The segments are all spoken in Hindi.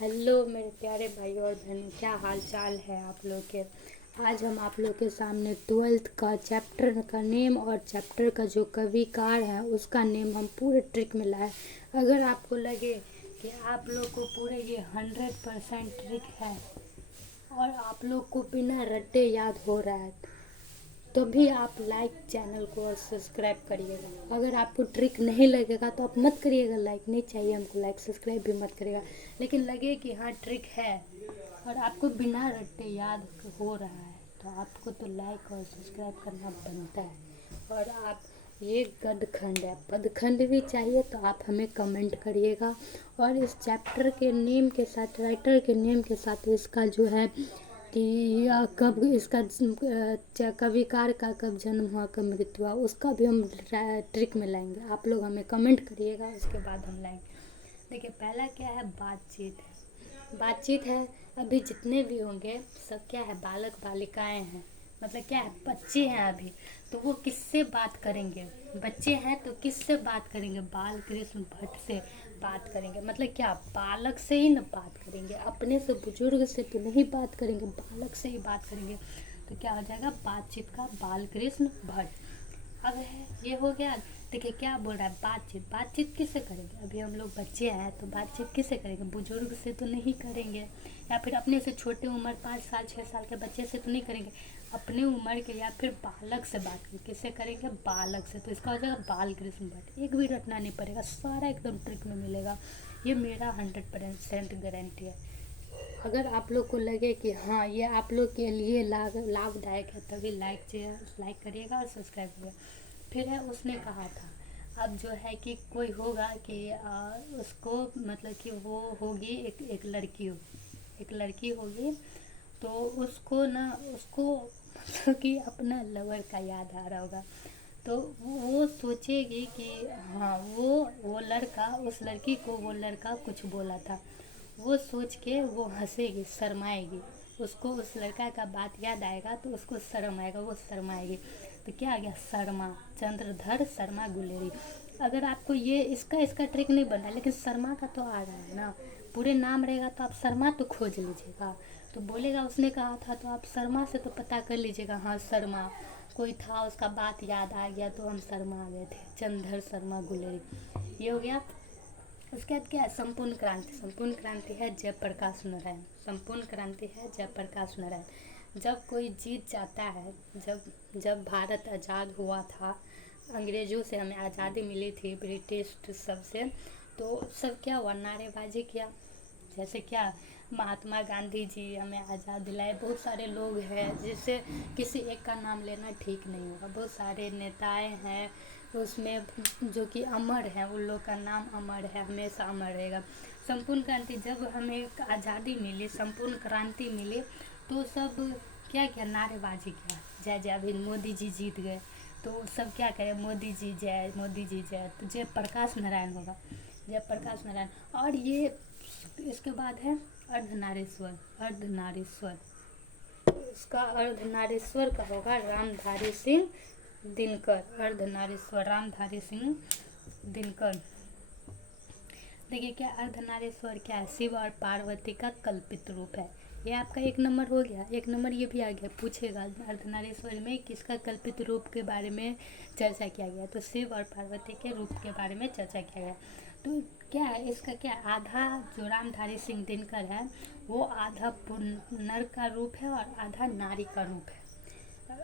हेलो मेरे प्यारे भाई और बहनों, क्या हाल चाल है आप लोग के। आज हम आप लोग के सामने ट्वेल्थ का चैप्टर का नेम और चैप्टर का जो कविकार है उसका नेम हम पूरे ट्रिक में लाए। अगर आपको लगे कि आप लोग को पूरे ये 100% ट्रिक है और आप लोग को बिना रट्टे याद हो रहा है तो भी आप लाइक चैनल को और सब्सक्राइब करिएगा। अगर आपको ट्रिक नहीं लगेगा तो आप मत करिएगा, लाइक नहीं चाहिए हमको, लाइक सब्सक्राइब भी मत करिएगा। लेकिन लगे कि हाँ ट्रिक है और आपको बिना रट्टे याद हो रहा है तो आपको तो लाइक और सब्सक्राइब करना बनता है। और आप ये गदखंड है, पदखंड भी चाहिए तो आप हमें कमेंट करिएगा। और इस चैप्टर के नेम के साथ, राइटर के नेम के साथ इसका जो है कि यह कब इसका कविकार का कब जन्म हुआ, कब मृत्यु हुआ, उसका भी हम ट्रिक में लाएंगे। आप लोग हमें कमेंट करिएगा, उसके बाद हम लाएंगे। देखिए पहला क्या है, बातचीत है। बातचीत है, अभी जितने भी होंगे सब क्या है, बालक बालिकाएं हैं, मतलब क्या है, बच्चे हैं अभी। तो वो किससे बात करेंगे, बच्चे हैं तो किससे बात करेंगे, बाल कृष्ण भट्ट से बात करेंगे। मतलब क्या, बालक से ही ना बात करेंगे, अपने से बुजुर्ग से तो नहीं बात करेंगे, बालक से ही बात करेंगे। तो क्या हो जाएगा, बातचीत का बाल कृष्ण भट्ट। अब है ये हो गया। देखिए क्या बोल रहा है, बातचीत। बातचीत किससे करेंगे, अभी हम लोग बच्चे हैं तो बातचीत किससे करेंगे, बुजुर्ग से तो नहीं करेंगे, या फिर अपने से छोटे उम्र 5 साल 6 साल के बच्चे से तो नहीं करेंगे, अपने उम्र के या फिर बालक से बात करेंगे। किससे करेंगे, बालक से। तो इसका हो जाएगा बाल कृष्ण भट्ट। एक भी रटना नहीं पड़ेगा, सारा एकदम ट्रिक में मिलेगा। ये मेरा 100% गारंटी है। अगर आप लोग को लगे कि हाँ ये आप लोग के लिए लाभदायक है तभी लाइक करिएगा और सब्सक्राइब करिएगा। फिर है, उसने कहा था। अब जो है कि कोई होगा कि उसको मतलब कि वो होगी एक लड़की होगी। तो उसको ना उसको मतलब कि अपना लवर का याद आ रहा होगा। तो वो सोचेगी कि हाँ वो लड़का, उस लड़की को वो लड़का कुछ बोला था। वो सोच के वो हंसेगी, शर्माएगी। उसको उस लड़का का बात याद आएगा तो उसको शर्म आएगा, वो शर्माएगी। तो क्या आ गया, शर्मा, चंद्रधर शर्मा गुलेरी। अगर आपको ये इसका इसका ट्रिक नहीं बना, लेकिन शर्मा का तो आ रहा है ना, पूरे नाम रहेगा तो आप शर्मा तो खोज लीजिएगा। तो बोलेगा उसने कहा था तो आप शर्मा से तो पता कर लीजिएगा, हाँ शर्मा कोई था, उसका बात याद आ गया तो हम शर्मा आ गए थे, चंद्रधर शर्मा गुलेरी। ये हो गया। उसके बाद क्या है, संपूर्ण क्रांति। संपूर्ण क्रांति है जयप्रकाश नारायण। संपूर्ण क्रांति है जयप्रकाश नारायण। जब कोई जीत जाता है, जब जब भारत आज़ाद हुआ था, अंग्रेज़ों से हमें आज़ादी मिली थी, ब्रिटिश सबसे, तो सब क्या हुआ, नारेबाजी किया। जैसे क्या, महात्मा गांधी जी हमें आज़ाद दिलाए। बहुत सारे लोग हैं, जिससे किसी एक का नाम लेना ठीक नहीं होगा, बहुत सारे नेताएं हैं उसमें जो कि अमर है, उन लोग का नाम अमर है, हमेशा अमर रहेगा। संपूर्ण क्रांति, जब हमें आज़ादी मिली, संपूर्ण क्रांति मिली, तो सब क्या किया, नारेबाजी किया, जय जय। अभी मोदी जी जीत गए तो सब क्या करें, मोदी जी जय, मोदी जी जय। तो जयप्रकाश नारायण होगा, जयप्रकाश नारायण। और ये इसके बाद है अर्धनारीश्वर। अर्धनारीश्वर, उसका अर्धनारीश्वर का होगा रामधारी सिंह दिनकर। अर्धनारीश्वर रामधारी सिंह दिनकर। देखिए क्या, अर्धनारीश्वर क्या है, शिव और पार्वती का कल्पित रूप है। ये आपका 1 नंबर हो गया। 1 नंबर ये भी आ गया, पूछेगा अर्धनारीश्वर में किसका कल्पित रूप के बारे में चर्चा किया गया, तो शिव और पार्वती के रूप के बारे में चर्चा किया गया। तो क्या है इसका, क्या आधा जो रामधारी सिंह दिनकर है वो आधा नर का रूप है और आधा नारी का रूप है।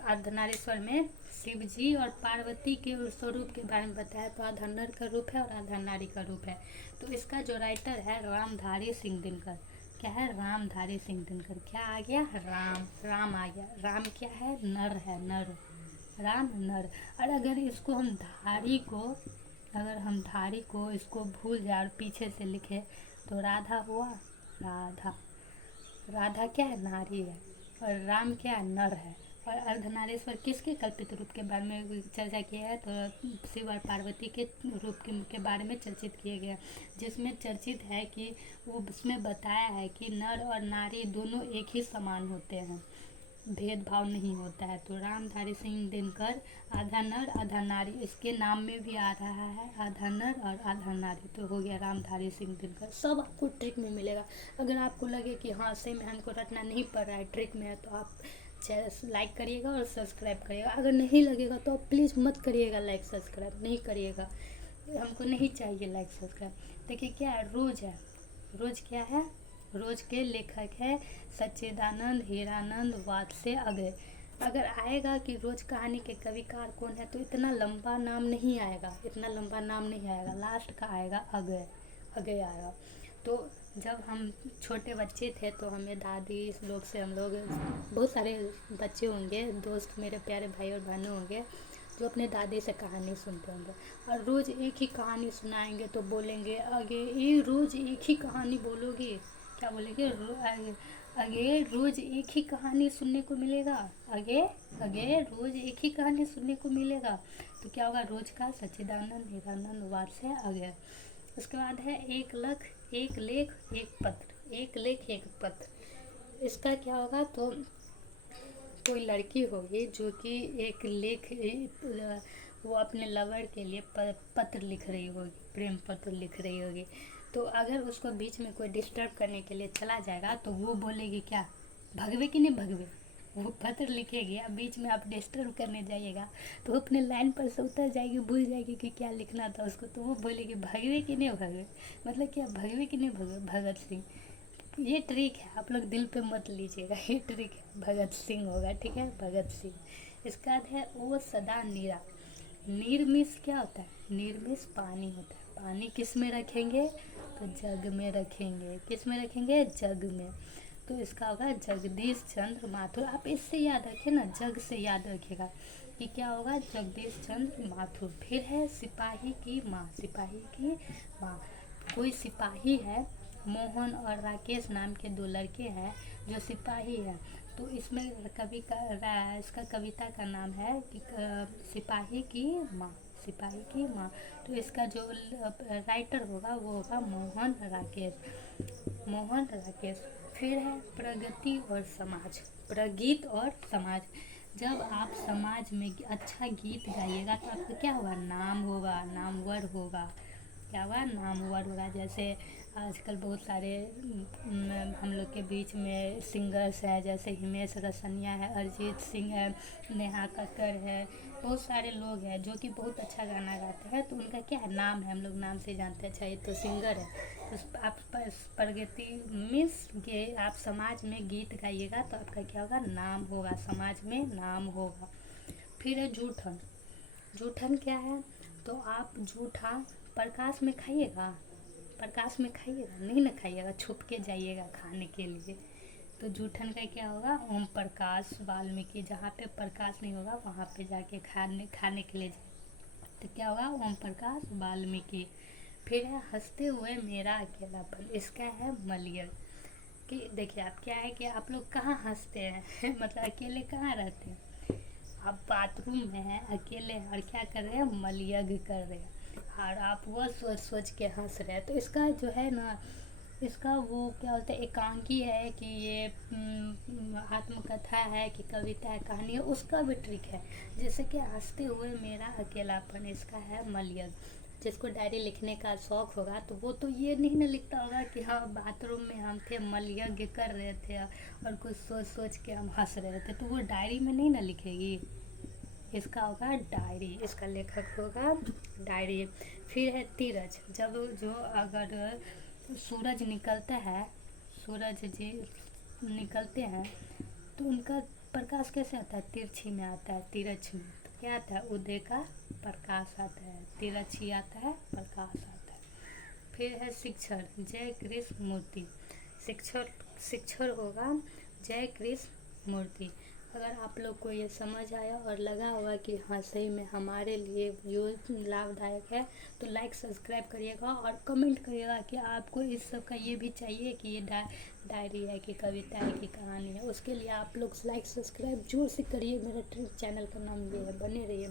अर्धनारीश्वर में शिव जी और पार्वती के स्वरूप के बारे में बताया, तो आधा नर का रूप है और आधा नारी का रूप है। तो इसका जो राइटर है रामधारी सिंह दिनकर। क्या है, रामधारी सिंह दिनकर। क्या आ गया, राम, राम आ गया। राम क्या है, नर है, नर, राम नर। और अगर इसको हम धारी को, अगर हम धारी को इसको भूल जाए और पीछे से लिखे तो राधा हुआ, राधा। राधा क्या है, नारी है, और राम क्या है, नर है। और अर्धनारीश्वर किसके कल्पित रूप के बारे में चर्चा किया है, तो शिव और पार्वती के रूप के बारे में चर्चित किया गया, जिसमें चर्चित है कि वो उसमें बताया है कि नर और नारी दोनों एक ही समान होते हैं। भेदभाव नहीं होता है। तो रामधारी सिंह दिनकर आधा नर आधा नारी, इसके नाम में भी आ रहा है आधा नर और आधा नारी, तो हो गया रामधारी सिंह दिनकर। सब आपको ट्रिक में मिलेगा। अगर आपको लगे कि हाँ सही में हमको रटना नहीं पड़ रहा है, ट्रिक में है, तो आप लाइक करिएगा और सब्सक्राइब करिएगा। अगर नहीं लगेगा तो आप प्लीज़ मत करिएगा लाइक सब्सक्राइब, नहीं करिएगा, हमको नहीं चाहिए लाइक सब्सक्राइब। देखिए क्या है, रोज़ है, रोज़ क्या है, रोज़ के लेखक है सच्चिदानंद हीरानंद वाद से अगय। अगर आएगा कि रोज़ कहानी के कविकार कौन है, तो इतना लंबा नाम नहीं आएगा, इतना लंबा नाम नहीं आएगा, लास्ट का आएगा अगय, अगय आएगा। तो जब हम छोटे बच्चे थे तो हमें दादी इस लोग से, हम लोग बहुत सारे बच्चे होंगे, दोस्त मेरे प्यारे भाई और बहनों होंगे जो अपने दादी से कहानी सुनते होंगे, और रोज़ एक ही कहानी सुनाएंगे तो बोलेंगे आगे ये रोज़ एक ही कहानी बोलोगे, क्या बोलेंगे, आगे रोज़ एक ही कहानी सुनने को मिलेगा, आगे आगे रोज़ एक ही कहानी सुनने को मिलेगा। तो क्या होगा, रोज़ का सच्चिदानंद हीरानंद वाद से आगे। उसके बाद है एक लेख एक पत्र, एक लेख एक पत्र। इसका क्या होगा, तो कोई लड़की होगी जो कि एक लेख, वो अपने लवर के लिए पत्र लिख रही होगी, प्रेम पत्र लिख रही होगी। तो अगर उसको बीच में कोई डिस्टर्ब करने के लिए चला जाएगा तो वो बोलेगी क्या, भगवे कि नहीं भगवे। वो पत्र लिखेगी, अब बीच में आप डिस्टर्ब करने जाइएगा तो वो अपने लाइन पर से उतर जाएगी, भूल जाएगी कि क्या लिखना था उसको, तो वो बोलेगी भगवे कि नहीं भगवे, मतलब क्या, भगवे कि नहीं भगवे, भगत सिंह। ये ट्रिक है, आप लोग दिल पे मत लीजिएगा, ये ट्रिक है, भगत सिंह होगा, ठीक है, भगत सिंह। इसका बाद है ओ सदा नीरा। नीर मिस क्या होता है, नीर मिस पानी होता है। पानी किस में रखेंगे, तो जग में रखेंगे, किस में रखेंगे, जग में। तो इसका होगा जगदीश चंद्र माथुर। आप इससे याद रखिए ना, जग से याद रखिएगा कि क्या होगा, जगदीश चंद्र माथुर। फिर है सिपाही की माँ, सिपाही की माँ। कोई सिपाही है, मोहन और राकेश नाम के दो लड़के हैं जो सिपाही हैं। तो इसमें इसका कविता का नाम है कि सिपाही की माँ, सिपाही की माँ। तो इसका जो राइटर होगा वो होगा मोहन राकेश, मोहन राकेश। फिर है प्रगति और समाज, प्रगीत और समाज। जब आप समाज में अच्छा गीत गाइएगा तो आपका क्या होगा, नाम होगा, नामवर होगा, क्या हुआ, नामवर होगा। जैसे आजकल बहुत सारे हम लोग के बीच में सिंगर्स हैं, जैसे हिमेश रेशमिया है, अरिजीत सिंह है, नेहा कक्कड़ है, बहुत सारे लोग हैं जो कि बहुत अच्छा गाना गाते हैं। तो उनका क्या है, नाम है, हम लोग नाम से जानते हैं, अच्छा ये तो सिंगर है। तो आप प्रगति मीन्स के आप समाज में गीत गाइएगा तो आपका क्या होगा, नाम होगा, समाज में नाम होगा। फिर है जूठन। जूठन क्या है, तो आप जूठा प्रकाश में खाइएगा, प्रकाश में खाइएगा नहीं ना, खाइएगा, छुप के जाइएगा खाने के लिए। तो जूठन का क्या होगा, ओम प्रकाश वाल्मीकि, जहाँ पे प्रकाश नहीं होगा वहाँ पे जाके खाने के लिए जाए, तो क्या होगा, ओम प्रकाश वाल्मीकि। फिर है हंसते हुए मेरा अकेलापन। इसका है मलयन। कि देखिए आप क्या है कि आप लोग कहाँ हंसते हैं मतलब अकेले कहाँ रहते हैं, आप बाथरूम में हैं अकेले हैं और क्या कर रहे हैं, मलयग कर रहे हैं, और आप वो सोच सोच के हंस रहे हैं। तो इसका जो है ना, इसका वो क्या होता है, एकांकी है कि ये आत्मकथा है कि कविता है, कहानी है, उसका भी ट्रिक है। जैसे कि हंसते हुए मेरा अकेलापन, इसका है मलयग। जिसको डायरी लिखने का शौक़ होगा तो वो तो ये नहीं ना लिखता होगा कि हाँ बाथरूम में हम थे, मलयज्ञ कर रहे थे और कुछ सोच सोच के हम हंस रहे थे, तो वो डायरी में नहीं ना लिखेगी। इसका होगा डायरी, इसका लेखक होगा डायरी। फिर है तीरज। जब जो अगर सूरज निकलता है, सूरज जी निकलते हैं तो उनका प्रकाश कैसे आता है, तिरछी में आता है, तिरछ में। तो क्या आता है, उदय का प्रकाश आता है, तिरछी आता है, प्रकाश आता है। फिर है शिक्षर, जय कृष्ण मूर्ति। शिक्षर होगा जय कृष्ण मूर्ति। अगर आप लोग को ये समझ आया और लगा होगा कि हाँ सही में हमारे लिए जो लाभदायक है, तो लाइक सब्सक्राइब करिएगा और कमेंट करिएगा कि आपको इस सब का ये भी चाहिए कि ये डायरी है कि कविता है कि कहानी है। उसके लिए आप लोग लाइक सब्सक्राइब जोर से करिए। मेरा चैनल का नाम ये है, बने रहिए।